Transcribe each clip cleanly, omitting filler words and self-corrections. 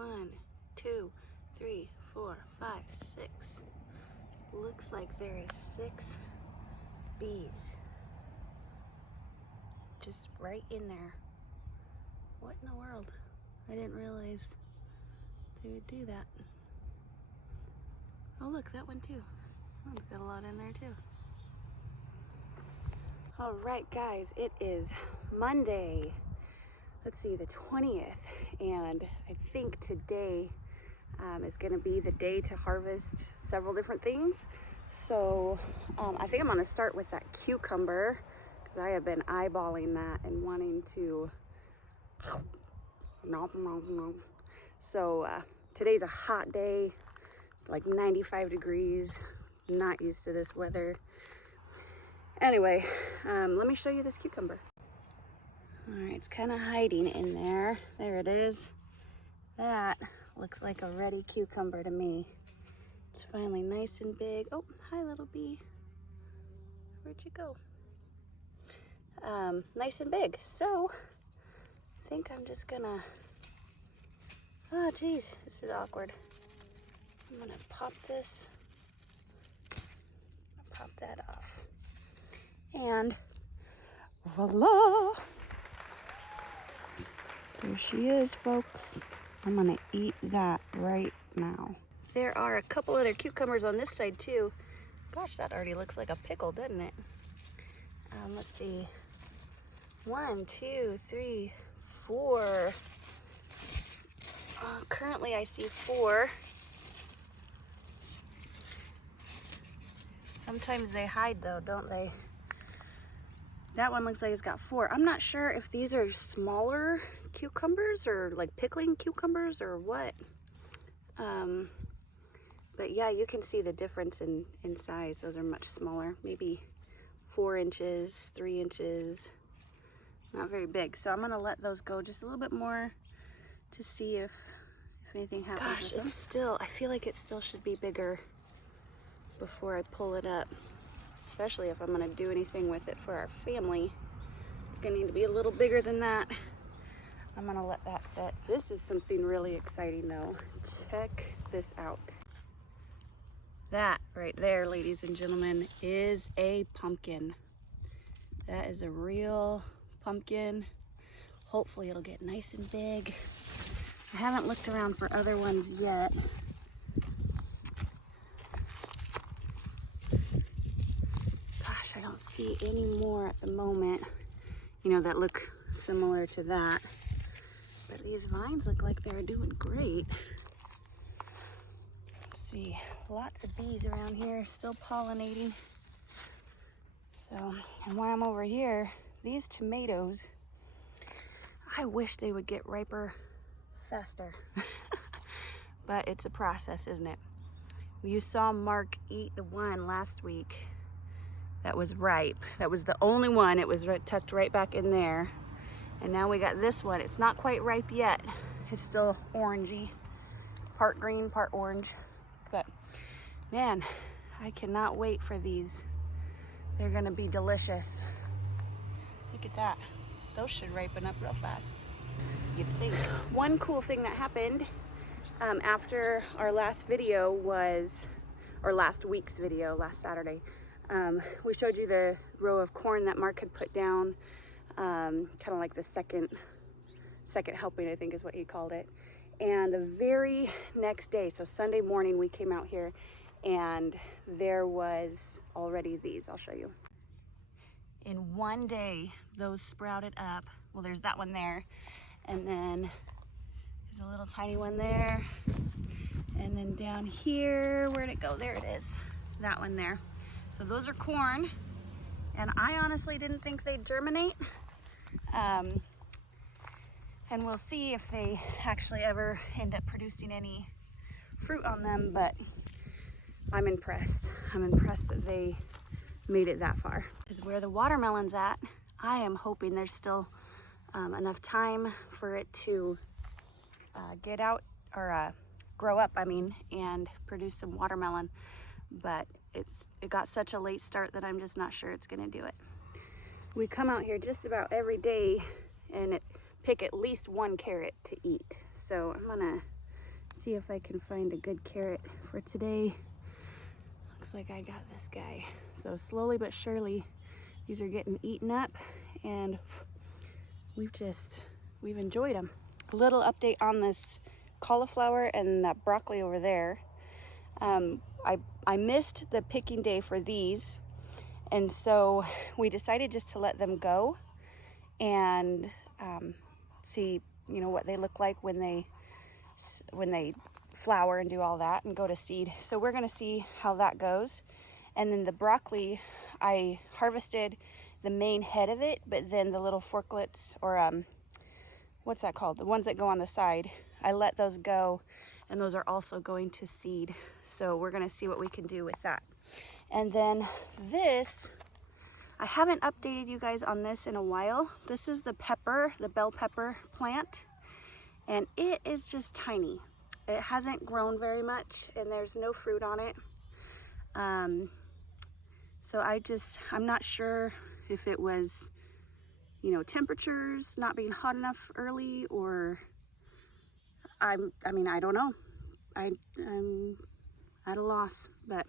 1, 2, 3, 4, 5, 6. Looks like there is 6 bees. Just right in there. What in the world? I didn't realize they would do that. Oh look, that one too. Oh, it's got a lot in there too. All right, guys, it is Monday. Let's see, the 20th, and I think today is going to be the day to harvest several different things. So I think I'm going to start with that cucumber because I have been eyeballing that and wanting to. So today's a hot day. It's like 95 degrees. Not used to this weather. Anyway, let me show you this cucumber. All right, it's kind of hiding in there. There it is. That looks like a ready cucumber to me. It's finally nice and big. Oh, hi little bee. Where'd you go? Nice and big. So I think I'm just gonna, oh geez, this is awkward. I'm gonna pop this, pop that off. And voila! There she is, folks. I'm gonna eat that right now. There are a couple other cucumbers on this side too. Gosh, that already looks like a pickle, doesn't it? Let's see. 1, 2, 3, 4. Currently I see 4. Sometimes they hide though, don't they? That one looks like it's got 4. I'm not sure if these are smaller cucumbers or like pickling cucumbers or what. But yeah, you can see the difference in size. Those are much smaller, maybe 4 inches, 3 inches. Not very big. So I'm gonna let those go just a little bit more to see if anything happens. Gosh, it's still, I feel like it still should be bigger before I pull it up. Especially if I'm gonna do anything with it for our family. It's gonna need to be a little bigger than that. I'm gonna let that sit. This is something really exciting though. Check this out. That right there, ladies and gentlemen, is a pumpkin. That is a real pumpkin. Hopefully it'll get nice and big. I haven't looked around for other ones yet. Gosh, I don't see any more at the moment, you know, that look similar to that. But these vines look like they're doing great. Let's see, lots of bees around here still pollinating. So, and while I'm over here, these tomatoes, I wish they would get riper faster. But it's a process, isn't it? You saw Mark eat the one last week that was ripe. That was the only one. It was tucked right back in there. And now we got this one. It's not quite ripe yet. It's still orangey, part green, part orange. But man, I cannot wait for these. They're gonna be delicious. Look at that. Those should ripen up real fast, you'd think. One cool thing that happened after our last video was, or last week's video, last Saturday, we showed you the row of corn that Mark had put down, kind of like the second helping, I think is what he called it. And the very next day, so Sunday morning, we came out here and there was already these. I'll show you. In one day, those sprouted up. Well, there's that one there, and then there's a little tiny one there, and then down here, where'd it go? There it is, that one there. So those are corn, and I honestly didn't think they'd germinate. And we'll see if they actually ever end up producing any fruit on them, but I'm impressed. I'm impressed that they made it that far. Because where the watermelon's at, I am hoping there's still enough time for it to get out, or grow up, I mean, and produce some watermelon. But it got such a late start that I'm just not sure it's gonna do it. We come out here just about every day and pick at least one carrot to eat. So I'm gonna see if I can find a good carrot for today. Looks like I got this guy. So slowly but surely, these are getting eaten up, and we've enjoyed them. A little update on this cauliflower and that broccoli over there. I missed the picking day for these, and so we decided just to let them go and see, you know, what they look like when they flower and do all that and go to seed. So we're gonna see how that goes. And then the broccoli, I harvested the main head of it, but then the little forklets, or what's that called? The ones that go on the side, I let those go, and those are also going to seed. So we're gonna see what we can do with that. And then this, I haven't updated you guys on this in a while. This is the pepper, the bell pepper plant, and it is just tiny. It hasn't grown very much, and there's no fruit on it. So I'm not sure if it was, you know, temperatures not being hot enough early, or I mean, I don't know. I'm at a loss, but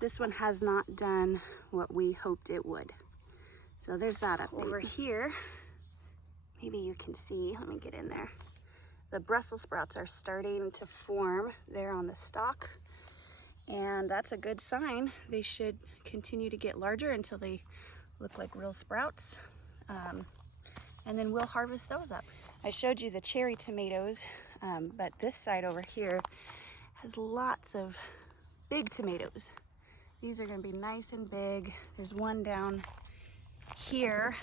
this one has not done what we hoped it would. So there's that update. Over here, maybe you can see, let me get in there. The Brussels sprouts are starting to form there on the stalk, and that's a good sign. They should continue to get larger until they look like real sprouts. And then we'll harvest those up. I showed you the cherry tomatoes, but this side over here has lots of big tomatoes. These are gonna be nice and big. There's one down here,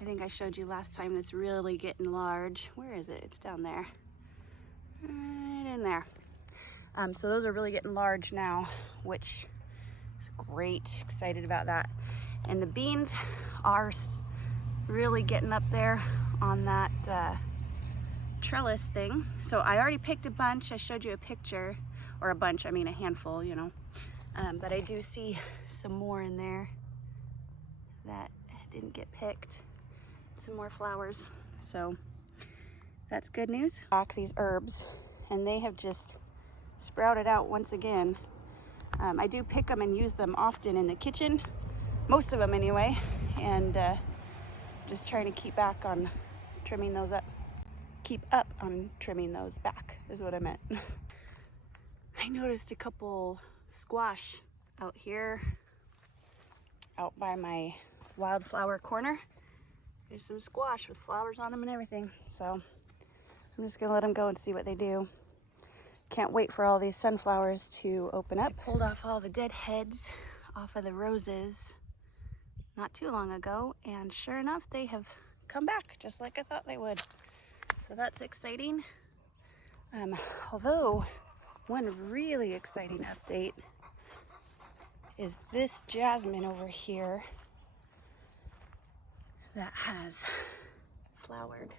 I think I showed you last time, that's really getting large. Where is it? It's down there. Right in there. So those are really getting large now, which is great. Excited about that. And the beans are really getting up there on that trellis thing. So I already picked a bunch. I showed you a picture, or a bunch, I mean a handful, you know. But I do see some more in there that didn't get picked. Some more flowers. So that's good news. Back these herbs, and they have just sprouted out once again. I do pick them and use them often in the kitchen, most of them anyway, and just trying to keep back on trimming those up. Keep up on trimming those back is what I meant. I noticed a couple squash out here, out by my wildflower corner. There's some squash with flowers on them and everything. So I'm just gonna let them go and see what they do. Can't wait for all these sunflowers to open up. I pulled off all the dead heads off of the roses not too long ago, and sure enough, they have come back just like I thought they would. So that's exciting. Although one really exciting update is this jasmine over here that has flowered.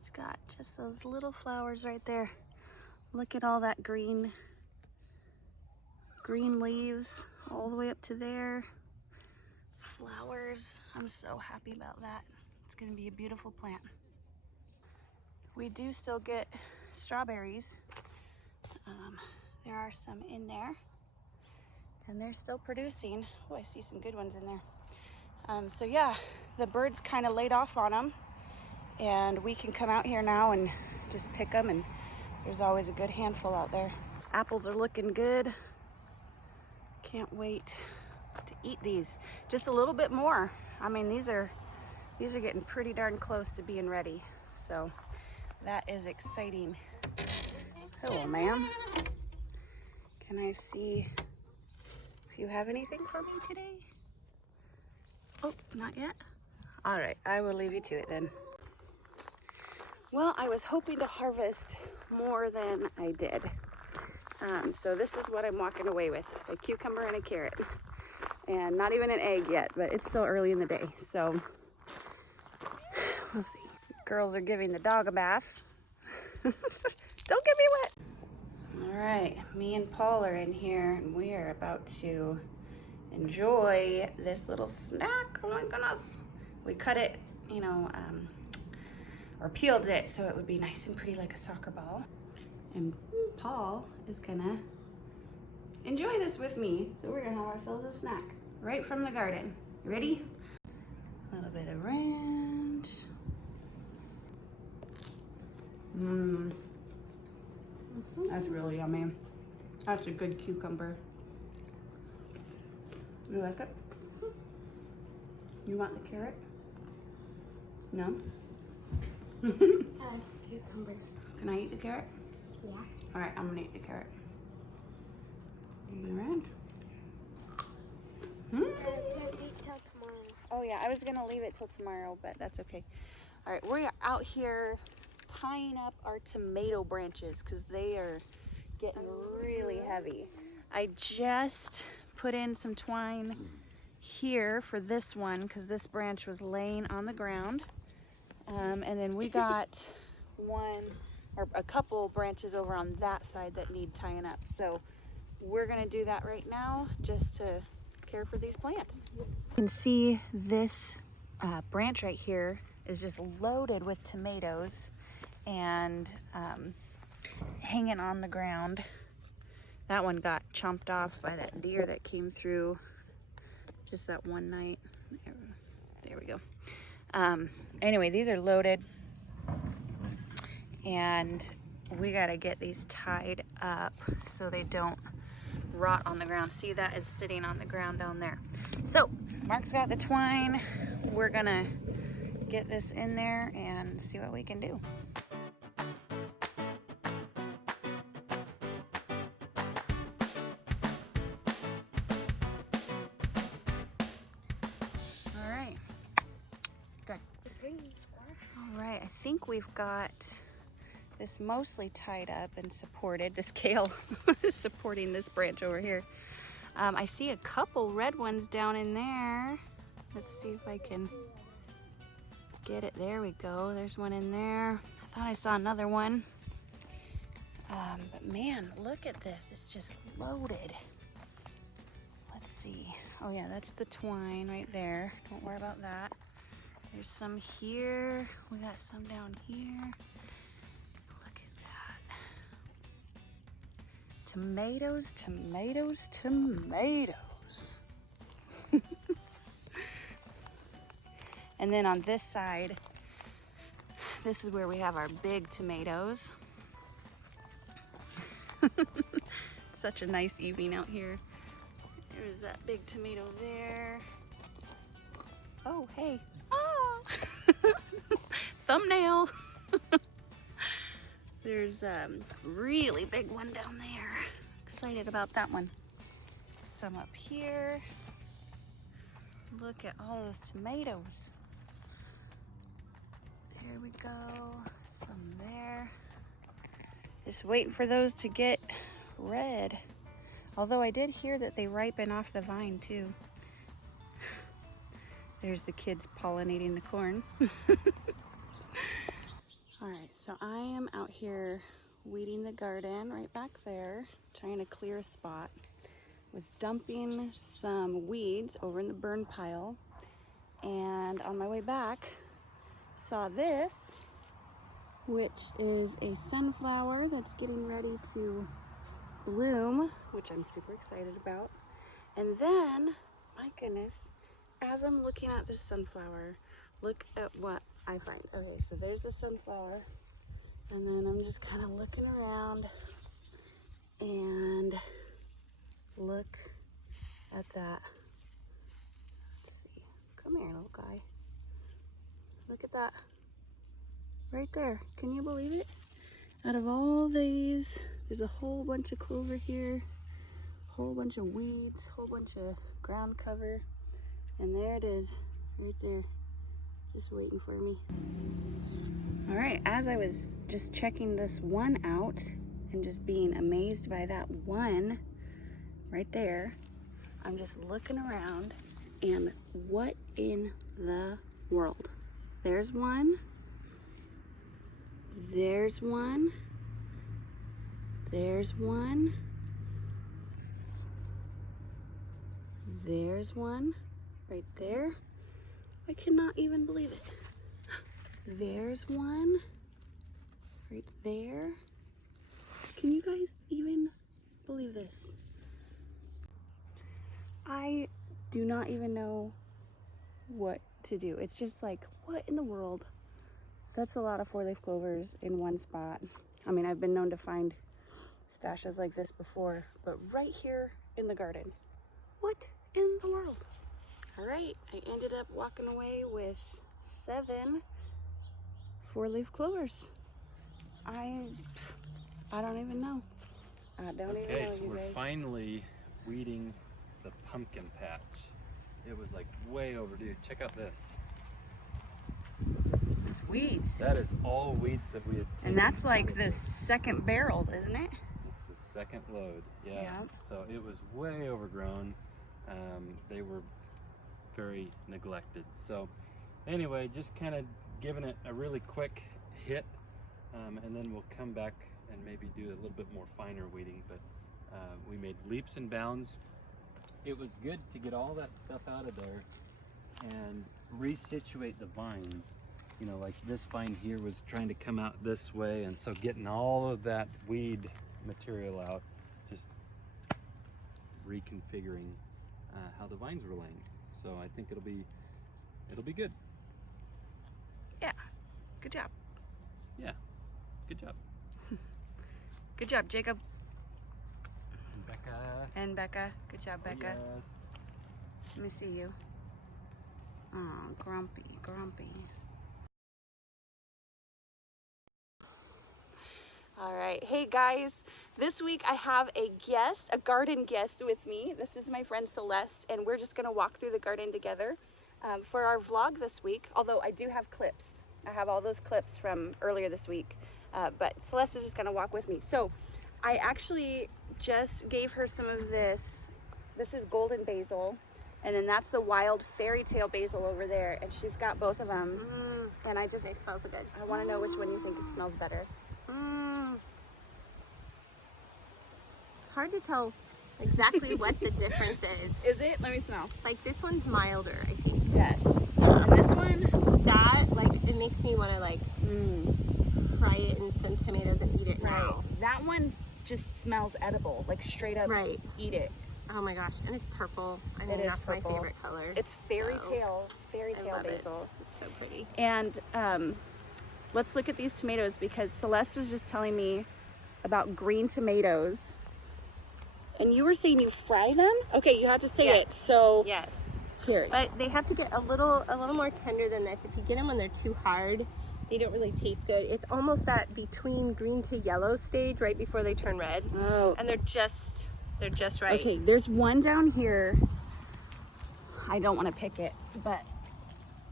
It's got just those little flowers right there. Look at all that green leaves all the way up to there. Flowers. I'm so happy about that. It's gonna be a beautiful plant. We do still get strawberries. There are some in there, and they're still producing. Oh, I see some good ones in there. So yeah, the birds kind of laid off on them, and we can come out here now and just pick them, and there's always a good handful out there. Apples are looking good. Can't wait to eat these. Just a little bit more. I mean, these are getting pretty darn close to being ready. So that is exciting. Hello, ma'am. Can I see if you have anything for me today? Oh, not yet? All right, I will leave you to it then. Well, I was hoping to harvest more than I did. So this is what I'm walking away with, a cucumber and a carrot. And not even an egg yet, but it's still early in the day, so we'll see. Girls are giving the dog a bath. Don't get me wet. All right, me and Paul are in here, and we are about to enjoy this little snack. Oh my goodness. We cut it, you know, or peeled it so it would be nice and pretty like a soccer ball. And Paul is gonna enjoy this with me. So we're gonna have ourselves a snack right from the garden. Ready? A little bit of ranch. Mmm. That's really yummy. That's a good cucumber. You like it? You want the carrot? No? I like cucumbers. Can I eat the carrot? Yeah. All right, I'm gonna eat the carrot. A little bit of ranch. I can't eat till tomorrow. Oh yeah, I was gonna leave it till tomorrow, but that's okay. All right, we're out here tying up our tomato branches because they are getting really heavy. I just put in some twine here for this one because this branch was laying on the ground. And then we got one or a couple branches over on that side that need tying up. So we're gonna do that right now just to care for these plants. You can see this branch right here is just loaded with tomatoes and hanging on the ground. That one got chomped off by that deer that came through just that one night. There we go. Anyway, these are loaded and we gotta get these tied up so they don't rot on the ground. See, that is sitting on the ground down there. So Mark's got the twine. We're gonna get this in there and see what we can do. All right, good. All right, I think we've got this mostly tied up and supported. This kale is supporting this branch over here. I see a couple red ones down in there. Let's see if I can get it. There we go. There's one in there. I thought I saw another one. But man, look at this. It's just loaded. Let's see. Oh yeah, that's the twine right there. Don't worry about that. There's some here. We got some down here. Tomatoes, tomatoes, tomatoes. And then on this side, this is where we have our big tomatoes. Such a nice evening out here. There's that big tomato there. Oh, hey. Oh! Thumbnail. There's a really big one down there. Excited about that one. Some up here. Look at all those tomatoes. There we go. Some there. Just waiting for those to get red. Although I did hear that they ripen off the vine too. There's the kids pollinating the corn. All right, so I am out here weeding the garden right back there, trying to clear a spot. Was dumping some weeds over in the burn pile, and on my way back, saw this, which is a sunflower that's getting ready to bloom, which I'm super excited about. And then, my goodness, as I'm looking at this sunflower, look at what I find. Okay, so there's the sunflower, and then I'm just kind of looking around and look at that. Let's see. Come here, little guy. Look at that. Right there. Can you believe it? Out of all these, there's a whole bunch of clover here, whole bunch of weeds, whole bunch of ground cover, and there it is, right there. Just waiting for me. All right, as I was just checking this one out and just being amazed by that one right there, I'm just looking around and what in the world? There's one, there's one, there's one, there's one right there. I cannot even believe it. There's one right there. believe this. I do not even know what to do. It's just like, what in the world? That's a lot of 4-leaf clovers in one spot. I mean, I've been known to find stashes like this before, but right here in the garden. What in the world? All right, I ended up walking away with 7 4-leaf clovers. I don't even know. I don't even know, Okay, so you we're guys. finally weeding the pumpkin patch. It was like way overdue. Check out this. It's weeds. That is all weeds that we had taken. And that's like out of the this. second barrel, isn't it? It's the second load, yeah. Yeah. So it was way overgrown. They were very neglected. So anyway, just kind of giving it a really quick hit, and then we'll come back and maybe do a little bit more finer weeding. But we made leaps and bounds. It was good to get all that stuff out of there and resituate the vines. You know, like this vine here was trying to come out this way, and so getting all of that weed material out, just reconfiguring how the vines were laying. So I think it'll be good. Yeah. Good job. Yeah, good job. Good job, Jacob And Becca. and Becca. Good job, Becca. Yes. Let me see you. Oh, grumpy, grumpy. All right. Hey guys, this week I have a guest, a garden guest with me. This is my friend Celeste, and we're just gonna walk through the garden together for our vlog this week. Although I do have clips. I have all those clips from earlier this week, but Celeste is just gonna walk with me. So I actually just gave her some of this. This is golden basil, and then that's the wild fairy tale basil over there, and she's got both of them. And I just, They smell so good. I want to know which one you think smells better. It's hard to tell exactly what the difference is. Is it? Let me smell. Like this one's milder, I think. Yes. And this one? That, like, it makes me want to like fry it in some tomatoes and eat it now. That one just smells edible, like straight up Right. eat it. Oh my gosh, and it's purple. I mean, It is that's purple. my favorite color. It's fairy So, tale I love it. basil. It's so pretty. And let's look at these tomatoes, because Celeste was just telling me about green tomatoes. And you were saying you fry them? Okay, you have to say it. Yes. So Yes. here. But they have to get a little more tender than this. If you get them when they're too hard, they don't really taste good. It's almost that between green to yellow stage right before they turn red. Oh. And they're just right. Okay, there's one down here. I don't want to pick it, but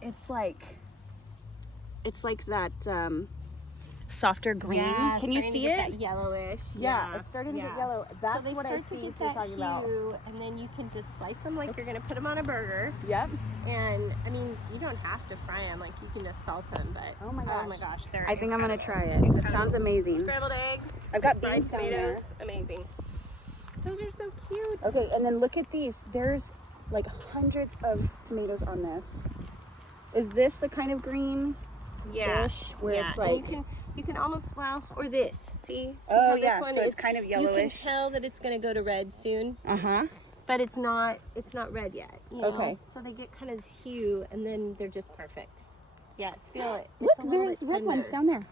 it's like that softer green. Yeah, Can you starting to see get it? that yellowish. Yeah, it's starting to get yellow. That's so they what I start to think get you're that talking hue, about. and then you can just slice them like you're gonna put them on a burger. Yep. And I mean, you don't have to fry them; like you can just salt them. But Oh my gosh. they're I think I'm gonna incredible. try it. It Incredible. sounds amazing. Scrambled eggs. I've got fried beans down tomatoes. Amazing. Those are so cute. Okay, and then look at these. There's like hundreds of tomatoes on this. Is this the kind of green? Yeah. Where yeah. it's And like, you can almost or this. See oh how yeah, this one so is it's kind of You can yellowish. tell that it's gonna go to red soon, Uh-huh. but it's not red yet. You know? Okay. So they get kind of hue, and then they're just perfect. Yes, feel it. Look, It's a little there's bit red ones tender. down there.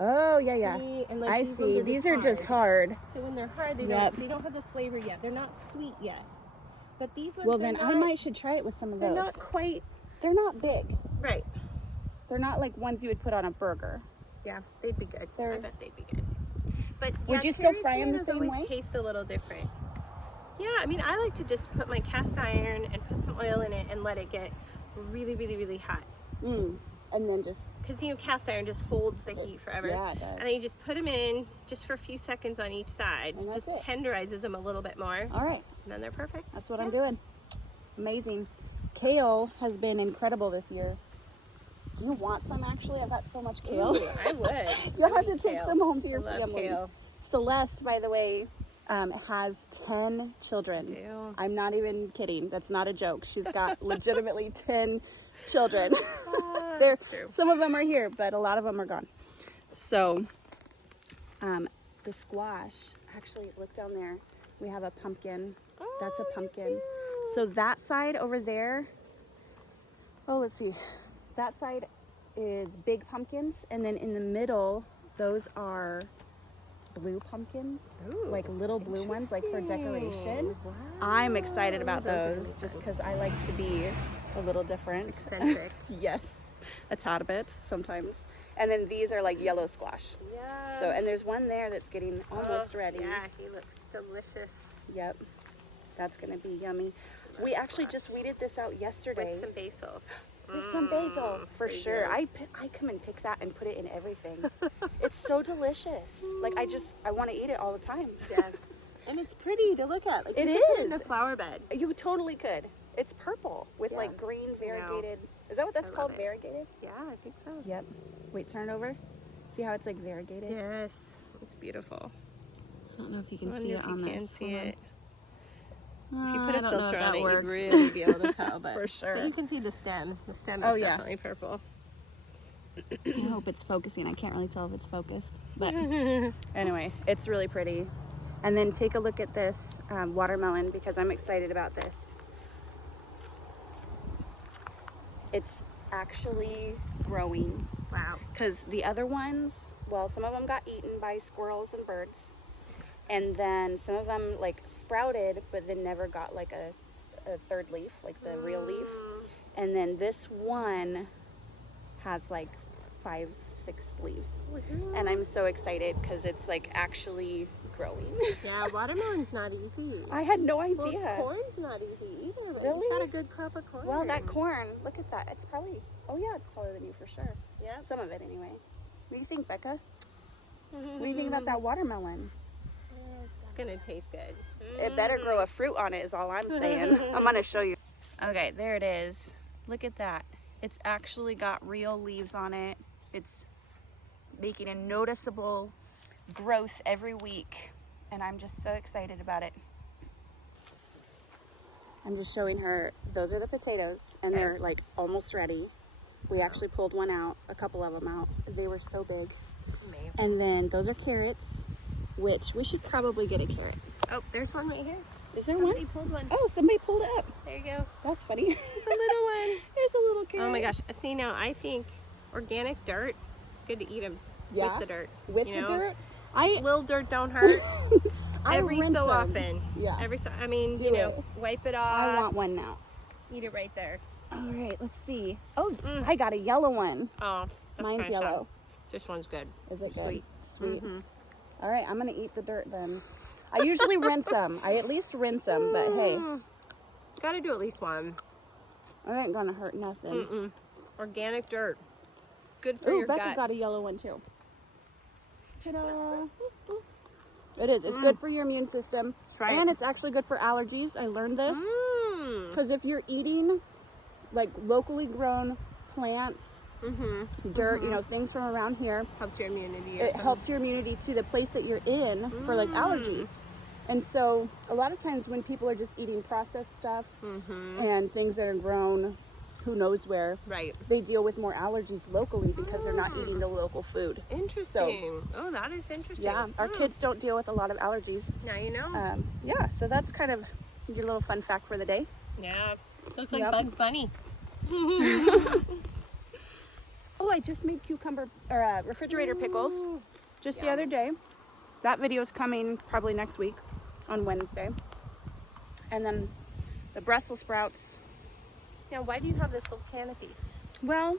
Oh yeah, yeah. See? And like I these see. ones These are just hard. So when they're hard, they Yep. don't have the flavor yet. They're not sweet yet. But these ones, Well, they're then I not, should try it with some of They're those. not quite They're not big. right. They're not like ones you would put on a burger. Yeah, they'd be good. I They're- bet they'd be good. But Would yeah, you still cherry fry 'em the tomatoes same always way? taste a little different. Yeah, I mean, I like to just put my cast iron and put some oil in it and let it get really, really, really hot. And then just, Because you know, cast iron just holds the heat forever. yeah, it does. And then you just put them in just for a few seconds on each side. And that's Just it. tenderizes them a little bit more. All right. And then they're perfect. That's what I'm doing. Amazing. Kale has been incredible this year. Do you want some actually? I've got so much kale. Ooh, I would. You'll I have to eat take kale. some home to your I love family. kale. Celeste, by the way, has 10 children. do. I'm not even kidding. That's not a joke. She's got legitimately 10 children. That's true. Some of them are here, but a lot of them are gone. So, the squash actually, look down there. We have a pumpkin. Oh, That's a you pumpkin. do. So that side over there, oh, let's see. That side is big pumpkins. And then in the middle, those are blue pumpkins. Ooh, like little blue ones, like for decoration. Wow. I'm excited about Those are those really just fun. because I like to be a little different. Eccentric. Yes, a tad bit sometimes. And then these are like yellow squash. Yeah. So, and there's one there that's getting almost ready. Yeah, he looks delicious. Yep, that's gonna be yummy. We actually just weeded this out yesterday. With some basil. With some basil, for there you sure. go. I come and pick that and put it in everything. It's so delicious. Like I want to eat it all the time. Yes. And it's pretty to look at. Like, It you could put it is. in a flower bed. You totally could. It's purple with Yeah. like green variegated. Is that what that's I called? love it. Variegated? Yeah, I think so. Yep. Wait, turn it over. See how it's like variegated? Yes. It's beautiful. I don't know if you I can wonder see if it you on can this. see Hold on. it. If you put I a don't know if filter that on it, works. you'd really be able to tell. But, For sure. But you can see the stem. The stem Oh, is yeah. definitely purple. I hope it's focusing. I can't really tell if it's focused. But anyway, it's really pretty. And then take a look at this watermelon because I'm excited about this. It's actually growing. Wow. Because the other ones, well, some of them got eaten by squirrels and birds. And then some of them like sprouted, but then never got like a third leaf, like the real leaf. And then this one has like 5, 6 leaves. And I'm so excited because it's like actually growing. Yeah, watermelon's not easy. I had no Well, idea. corn's not easy either. But Really? You've got a good crop of corn. Well, that corn, look at that. It's probably, oh yeah, it's taller than you for sure. Yeah. Some of it anyway. What do you think, Becca? What do you think about that watermelon? It's gonna taste good. It better grow a fruit on it is all I'm saying. I'm gonna show you. Okay, there it is. Look at that. It's actually got real leaves on it. It's making a noticeable growth every week. And I'm just so excited about it. I'm just showing her, those are the potatoes and they're like almost ready. We actually pulled one out, a couple of them out. They were so big. Amazing. And then those are carrots, which we should probably get a carrot. Oh, there's one right here. Is there Somebody one? pulled one. Oh, somebody pulled it up. There you go. That's funny. It's a little one. There's a little carrot. Oh my gosh. See, now I think organic dirt, good to eat them Yeah? with the dirt. With you the know? dirt? Little dirt don't hurt. Every rinse so them. often. Yeah. I mean, Do you know, it. wipe it off. I want one now. Eat it right there. All right, let's see. Oh, I got a yellow one. Oh, that's Mine's kinda yellow. sad. This one's good. Is it good? Sweet. Sweet. Mhm. All right, I'm gonna eat the dirt then. I usually rinse them. I at least rinse them, but hey, Gotta do at least one. it ain't gonna hurt nothing. Organic dirt. Good for Ooh, your Becca gut. got a yellow one too. Ta-da! It is. It's good for your immune system, right. and it's actually good for allergies. I learned this Mm. because if you're eating like locally grown plants, dirt, you know, things from around here, Helps your immunity. Or it something. helps your immunity to the place that you're in for like allergies. And so a lot of times when people are just eating processed stuff and things that are grown who knows where, Right. they deal with more allergies locally because they're not eating the local food. Interesting. Oh, that is interesting. Yeah, our kids don't deal with a lot of allergies. Now you know. Yeah, so that's kind of your little fun fact for the day. Yeah. Looks like Yep. Bugs Bunny. Oh, I just made cucumber or refrigerator pickles just the other day. That video's coming probably next week on Wednesday. And then the Brussels sprouts. Now, why do you have this little canopy? Well,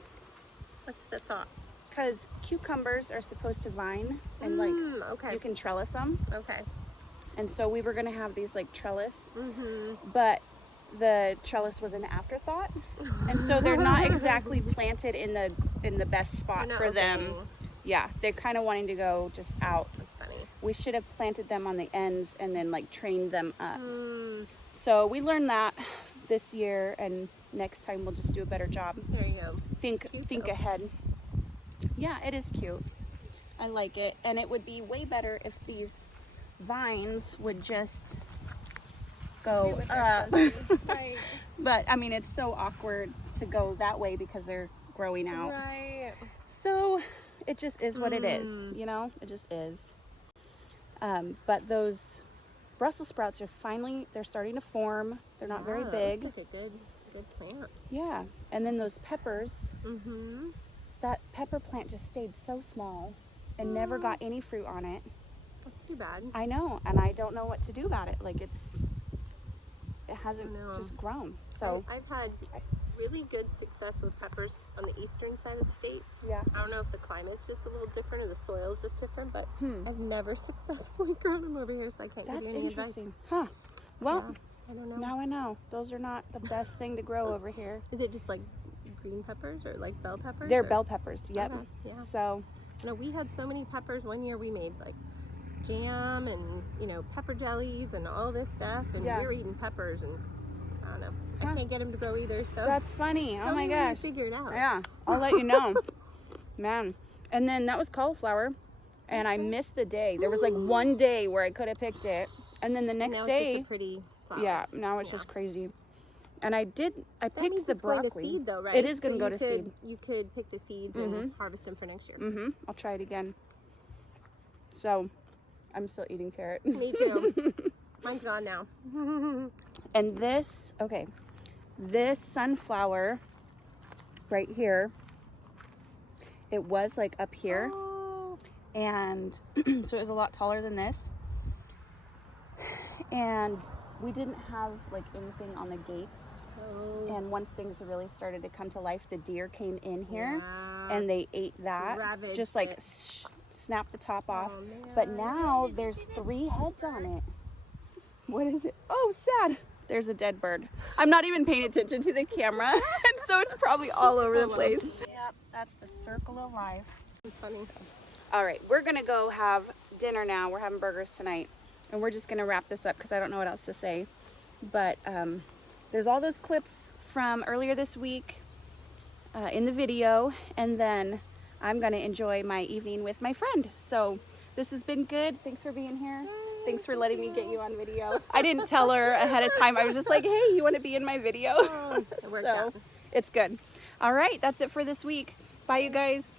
What's the thought? because cucumbers are supposed to vine and like Okay. you can trellis them. Okay. And so we were gonna have these like trellis, but the trellis was an afterthought, and so they're not exactly planted in the best spot They're not for them. opening. Yeah, they're kind of wanting to go just out. That's funny. We should have planted them on the ends and then like trained them up. So we learned that this year, and next time we'll just do a better job. There you go. Think cute, though. ahead. Yeah, it is cute. I like it, and it would be way better if these vines would just go What they're up. supposed to be. Right. But I mean, it's so awkward to go that way because they're growing out. Right. So it just is what it is, you know? It just is. But those Brussels sprouts are they're starting to form. They're not very big. Looks like a good plant. Yeah. And then those peppers, Mm-hmm. that pepper plant just stayed so small and never got any fruit on it. That's too bad. I know, and I don't know what to do about it. Like it hasn't just grown. So I've had really good success with peppers on the eastern side of the state. yeah. I don't know if the climate's just a little different or the soil's just different, but I've never successfully grown them over here, so I can't give you any Interesting. Huh. Well, advice. I don't know. now I know. Those are not the best thing to grow over here. Is it just like green peppers or like bell peppers? They're or? bell peppers. Yep. Okay, yeah. So No, we had so many peppers. One year we made like jam and, you know, pepper jellies and all this stuff, and we were eating peppers, and I don't know. I can't get them to grow either, so that's funny. tell Oh my me when you gosh. figure it out. Yeah, I'll let you know. Man. And then that was cauliflower, and I missed the day. There was like one day where I could have picked it, and then the next now day it's just a pretty flower. yeah, now it's just crazy. And I picked That means the it's broccoli. going to seed though, right? It is going So to go to seed. You could pick the seeds and harvest them for next year. I'll try it again. So, I'm still eating carrot. Me too. Mine's gone now. And this sunflower right here, it was like up here, and so it was a lot taller than this. And we didn't have like anything on the gates. And once things really started to come to life, the deer came in here and they ate that. Ravaged just like it. snapped the top off. Man. But now there's 3 heads on it. What is it? Oh, sad. There's a dead bird. I'm not even paying attention to the camera, and so it's probably all over the place. Yep, that's the circle of life. It's funny. All right, we're gonna go have dinner now. We're having burgers tonight, and we're just gonna wrap this up because I don't know what else to say. But there's all those clips from earlier this week in the video, and then I'm gonna enjoy my evening with my friend. So this has been good. Thanks for being here. Thanks for letting me get you on video. I didn't tell her ahead of time. I was just like, hey, you want to be in my video? It worked out. It's good. All right, that's it for this week. Bye, you guys.